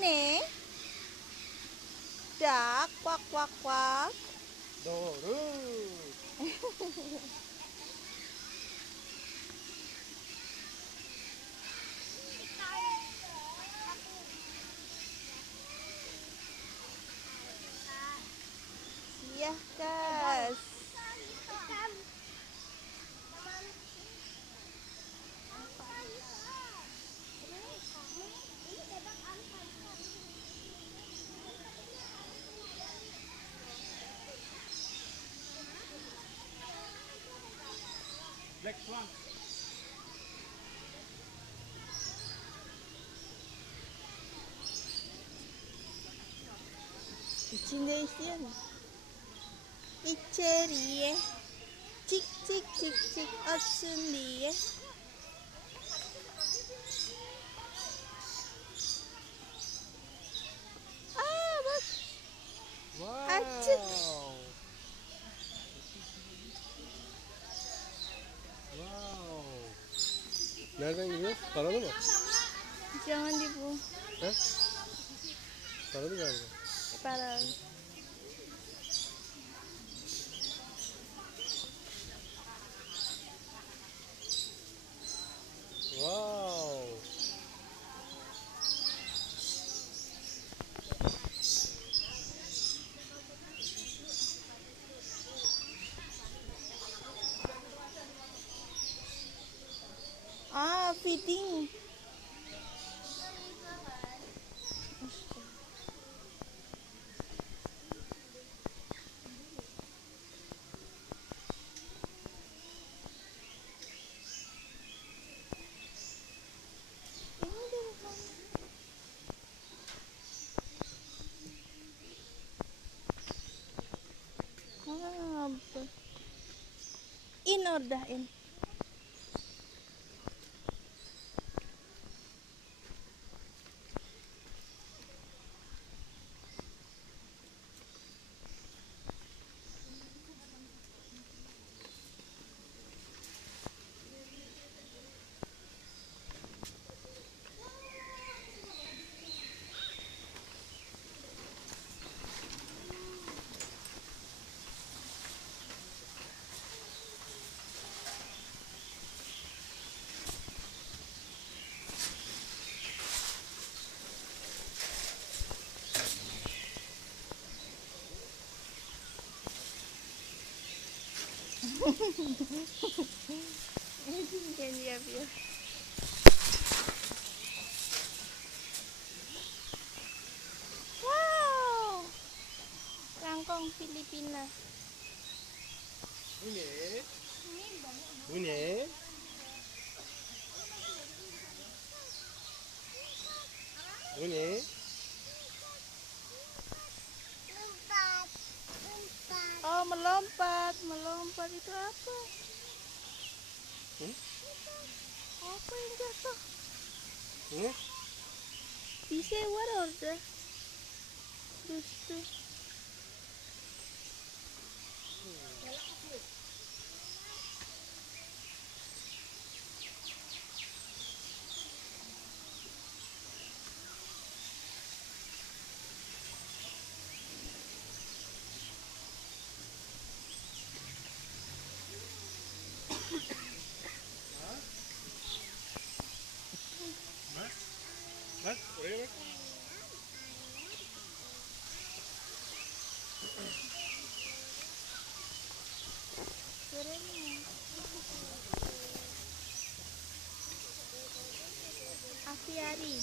Neng? Dak, kwak kwak kwak. Dorus. Siah kas. Black Swan. İçinde isteyen mi? İçeriye. Cik cik cik cik açsın diye. Aa bak. Wow. Açık. Wow. Nereden gidiyoruz? Paralı mı? Jangan di bu. He? Paralı galiba. Para. Wow. Ah, feeding. Ini dari mana? Apa? In udah in. Kan ya biar. Wow. Kangkong Filipina. Bu ne? Bu ne? Bu ne? Oh, melompat. Melompat itu apa? Apa yang jatuh? Ne? Bisa what order? Dustu. Bak oraya bak. Keren. Aviari.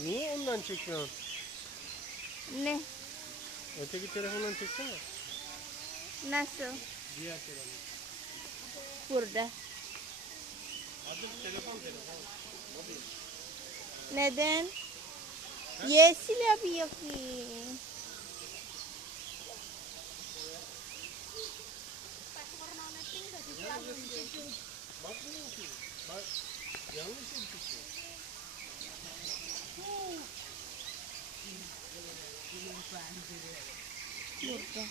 Niye ondan çekiyorsun? Ne? Öteki telefondan çeksene. Nasıl? Diğer telefon. Burada. Adı telefon. Mobil. Neden? Yeşil yapıyor ki. Bakmıyor ki. Bak. Yanlış yapıyorsun. Burada.